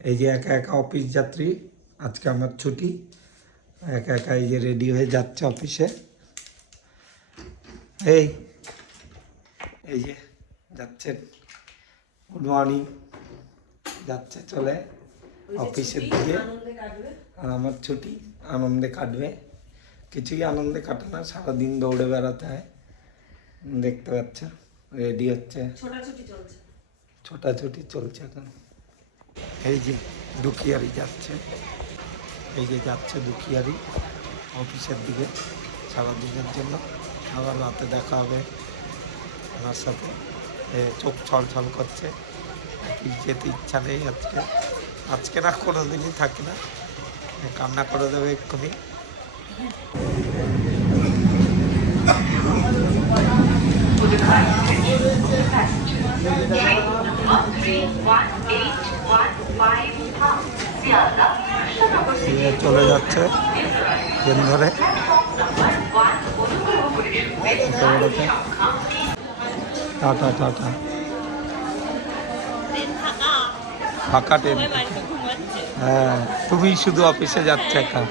এই যে একা একা অফিস যাত্রী, আজকে আমার ছুটি। একা একা এই যে রেডি হয়ে যাচ্ছে অফিসে। এই এই যে যাচ্ছে, গুড মর্নিং, যাচ্ছে চলে অফিসের দিকে। আর আমার ছুটি, আনন্দে কাটবে। কিছুই আনন্দে কাটে না, সারাদিন দৌড়ে বেড়াতে হয়। দেখতে পাচ্ছ রেডি হচ্ছে, ছোটাছুটি চলছে এখন। এই যে দুখিয়ারি যাচ্ছে, এই যে যাচ্ছে দুখিয়ারি অফিসের দিকে সারাদিনের জন্য। আবার রাতে দেখা হবে আমার সাথে। চোখ ছলছল করছে, যেতে ইচ্ছা নেই আজকে। আজকে না কোনো দিনই থাকি না, কান্না করে দেবে এক্ষুনি। চলে যাচ্ছে ট্রেন ধরে। টাটা টাটা, ফাঁকা ট্রেন। হ্যাঁ, তুমি শুধু অফিসে যাচ্ছে একা।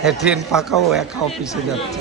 হ্যাঁ, ট্রেন ফাঁকা, ও একা অফিসে যাচ্ছে।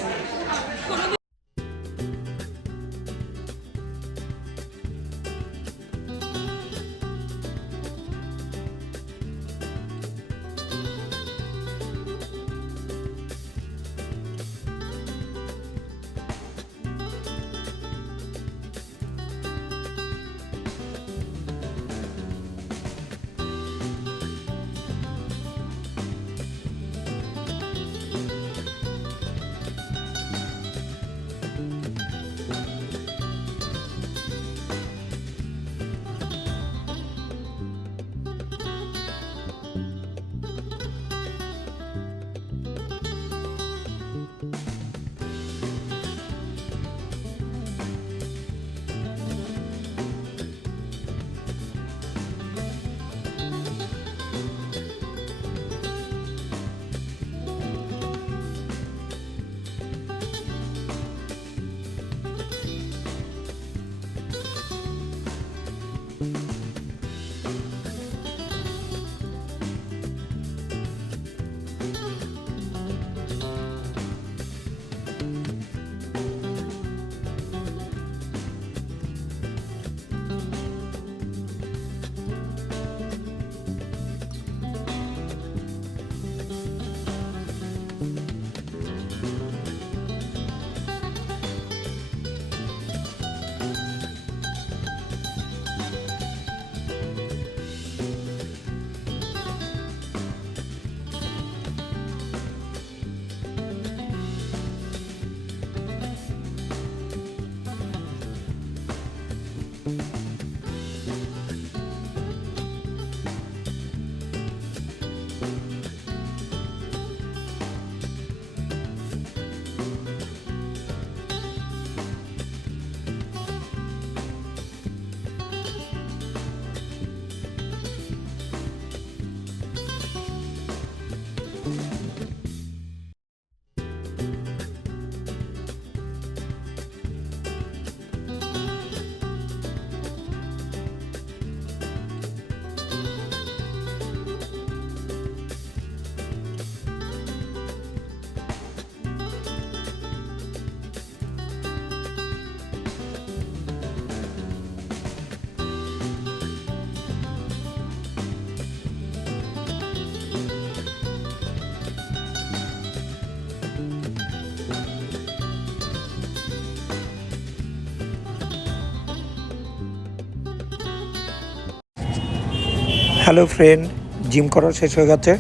হ্যালো ফ্রেন্ড, জিম করা শেষ হয়ে গেছে।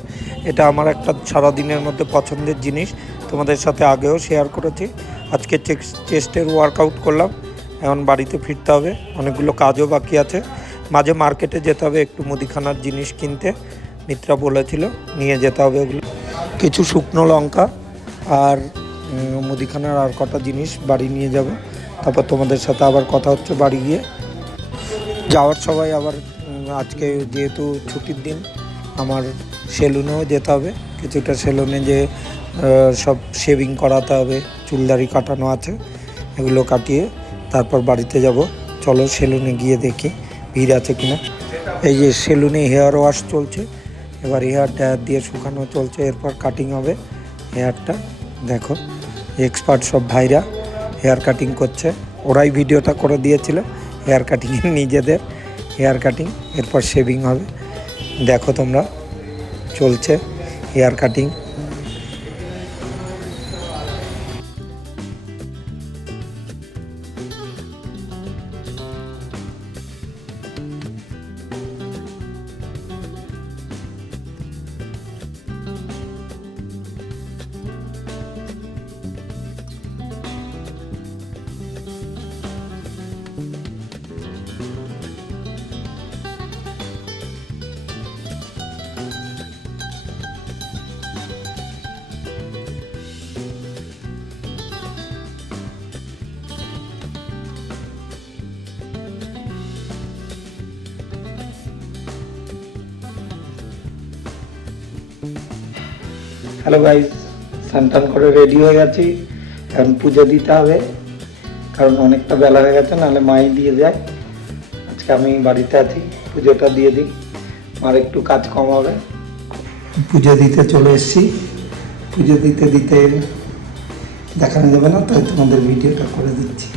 এটা আমার একটা সারাদিনের মধ্যে পছন্দের জিনিস, তোমাদের সাথে আগেও শেয়ার করেছি। আজকে চেস্টের ওয়ার্কআউট করলাম, এখন বাড়িতে ফিরতে হবে, অনেকগুলো কাজও বাকি আছে। মাঝে মার্কেটে যেতে হবে একটু মুদিখানার জিনিস কিনতে, মিত্রা বলেছিল নিয়ে যেতে হবে ওগুলো। কিছু শুকনো লঙ্কা আর মুদিখানার আর কটা জিনিস বাড়ি নিয়ে যাব। তারপর তোমাদের সাথে আবার কথা হচ্ছে বাড়ি গিয়ে। যাওয়ার সময় আবার আজকে যেহেতু ছুটির দিন, আমার সেলুনেও যেতে হবে। কিছুটা সেলুনে যে সব শেভিং করাতে হবে, চুলদারি কাটানো আছে, এগুলো কাটিয়ে তারপর বাড়িতে যাব। চলো সেলুনে গিয়ে দেখি ভিড় আছে কিনা। এই যে সেলুনে হেয়ার ওয়াশ চলছে, এবার হেয়ার ড্রায়ার দিয়ে শুকানো চলছে, এরপর কাটিং হবে হেয়ারটা। দেখো এক্সপার্ট সব ভাইরা হেয়ার কাটিং করছে, ওরাই ভিডিওটা করে দিয়েছিল হেয়ার কাটিং, নিজেদের হেয়ার কাটিং, এরপর শেভিং হবে। দেখো তোমরা চলছে হেয়ার কাটিং। হ্যালো গাইস, স্নান করে রেডি হয়ে গেছি, এখন পুজো দিতে হবে, কারণ অনেকটা বেলা হয়ে গেছে, নাহলে মাই দিয়ে যায়। আজকে আমি বাড়িতে আছি, পুজোটা দিয়ে দিই, আর একটু কাজ কম হবে। পুজো দিতে চলে এসেছি, পুজো দিতে দিতে দেখানো যাবে না, তাই তোমাদের ভিডিওটা করে দিচ্ছি,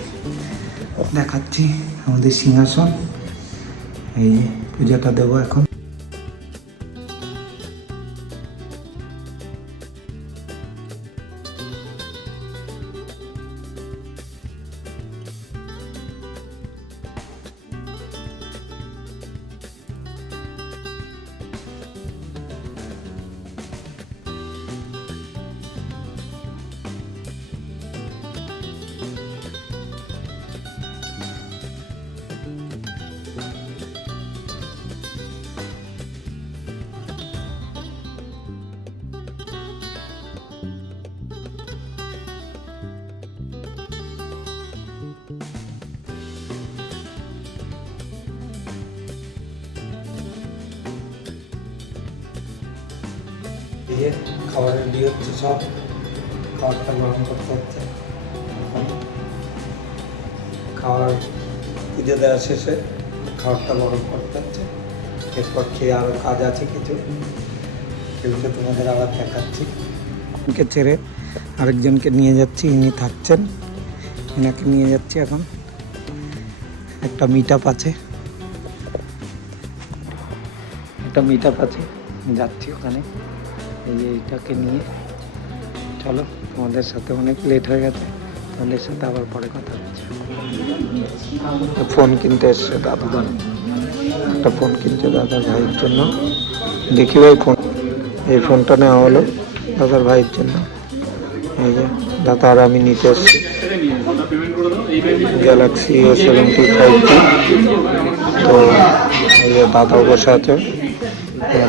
দেখাচ্ছি আমাদের সিংহাসন। এই পুজোটা দেবো এখন। দিয়ে খাবার রেডি হচ্ছে, সব খাবারটা গরম করতে হচ্ছে। খাবার পুজো দেওয়া শেষে খাবারটা গরম করতে হচ্ছে, এরপর খেয়ে আরও কাজ আছে কিছু, সেগুলো তোমাদের আবার দেখাচ্ছি। ওকে ছেড়ে আরেকজনকে নিয়ে যাচ্ছি, ইনি থাকছেন, এনাকে নিয়ে যাচ্ছি এখন। একটা মিট আপ আছে, যাচ্ছি ওখানে। এই যে এইটাকে নিয়ে চলো, তোমাদের সাথে অনেক লেট হয়ে গেছে, তোমাদের সাথে আবার পরে কথা হচ্ছে। ফোন কিনতে এসছে দাদা, একটা ফোন কিনছে দাদার ভাইয়ের জন্য। দেখি ভাই ফোন, এই ফোনটা নেওয়া হলো দাদার ভাইয়ের জন্য। এই যে দাদা আর আমি নিতে এসছি গ্যালাক্সি A75 তো এই যে দাদাও বসে আছে,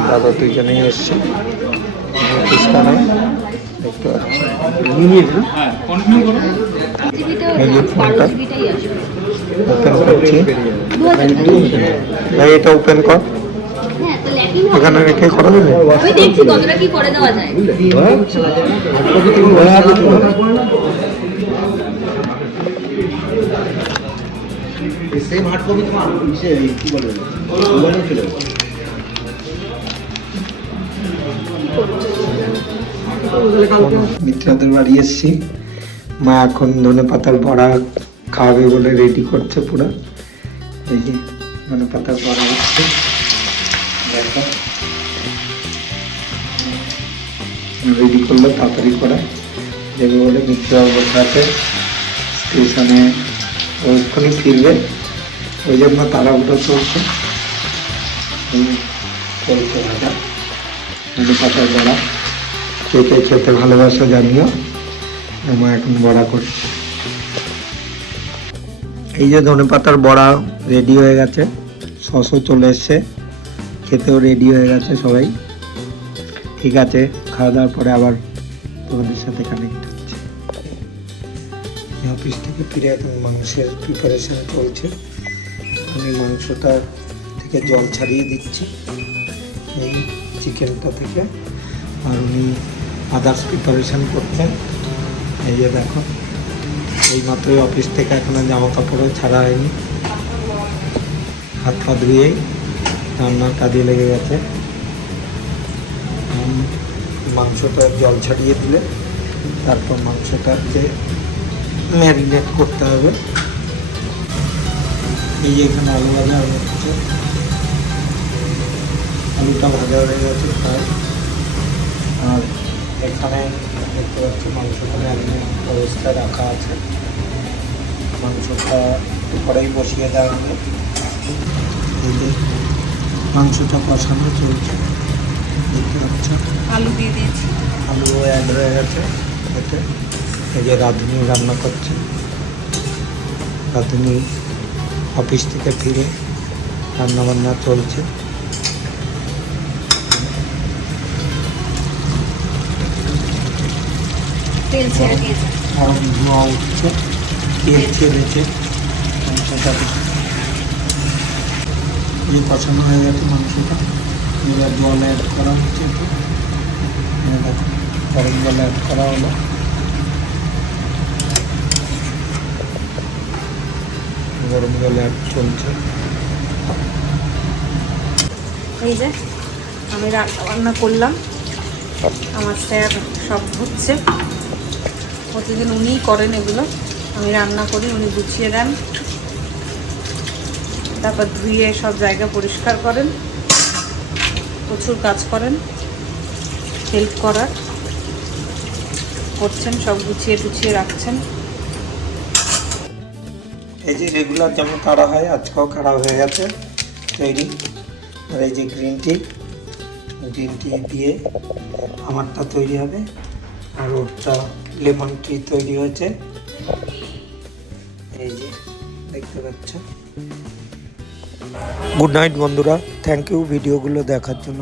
দাদা দুইজনেই এসছে পাকিস্তানে, দেখতে পাচ্ছি। এই যে ফোনটা ওপেন করছি, ভাই এটা ওপেন কর, এখানে রেখে করা যাবে? সেম হার্ড কপি তোমার কি বলে মোবাইলে ছিল। মিত্রদের বাড়ি এসছি, মা এখন ধনে পাতার বড়া খাওয়াবে বলে রেডি করছে পুরো। এই যে ধনে পাতার বড়া হচ্ছে, দেখো রেডি করলো তাড়াতাড়ি করে দেবে বলে। মিত্র বসে আছে স্টেশনে, ওইখানে ফিরবে, ওই জন্য তাড়াহুড়ো চলছে। চলছে ভাজা ধনে পাতার বড়া, কে কে খেতে ভালোবাসা জানিও। মা এখন বড়া করছে। এই যে ধনে পাতার বড়া রেডি হয়ে গেছে, সসও চলে এসছে, খেতেও রেডি হয়ে গেছে সবাই। ঠিক আছে, খাওয়া দাওয়ার পরে আবার তোমাদের সাথে কানেক্ট হচ্ছে। অফিস থেকে ফিরে এখন মাংসের প্রিপারেশন চলছে। আমি মাংসটা থেকে জল ছাড়িয়ে দিচ্ছি এই চিকেনটা থেকে, আর উনি আদার্স প্রিপারেশন করছেন। এই যে দেখো, এই মাত্রই অফিস থেকে এখনো জামা কাপড়ও ছাড়া হয়নি, হাত পা ধুয়েই রান্নার কাজে লেগে গেছে। মাংসটা জল ছাড়িয়ে দিলে তারপর মাংসটাকে ম্যারিনেট করতে হবে। এই যে এখানে আলু ভাজা হচ্ছে, আলুটা ভাজা হয়ে গেছে প্রায়। আর এখানে দেখতে পাচ্ছি মাংসটা ম্যারিনেট অবস্থায় রাখা আছে। মাংসটা কড়াই বসিয়ে দেওয়া হবে। এই যে মাংসটা কষানো চলছে, দেখতে পাচ্ছ। আলু দিয়ে দিয়েছি। আলু অ্যাড হয়ে গেছে এতে। এই যে রাঁধুনি রান্না করছে। রাঁধুনি অফিস থেকে ফিরে রান্নাবান্না চলছে। তেল ছেড়ে দিয়েছি। আর ধোঁয়া উঠছে, তেল ছেড়েছে মাংসটাকে। এই কষানো হয়ে গেছে মাংসটা। এবার জল অ্যাড করা হচ্ছে একটু। দেখো গরম জল অ্যাড করা হলো। গরম জল অ্যাড চলছে। এই যে আমি রান্না করলাম, আমার স্যার সব হচ্ছে। প্রতিদিন উনিই করেন এগুলো, আমি রান্না করি, উনি গুছিয়ে দেন, তারপর ধুয়ে সব জায়গা পরিষ্কার করেন। প্রচুর কাজ করেন, হেল্প করছেন, সব গুছিয়ে টুছিয়ে রাখছেন। এই যে রেগুলার যেমন কাড়া হয়, আজকেও কাড়া হয়ে গেছে তৈরি। আর এই যে গ্রিন টি দিয়ে আমারটা তৈরি হবে। আর ওরটা লেমন টি তৈরি হয়েছে, এই যে দেখতে পাচ্ছ। গুড নাইট বন্ধুরা, থ্যাংক ইউ ভিডিওগুলো দেখার জন্য।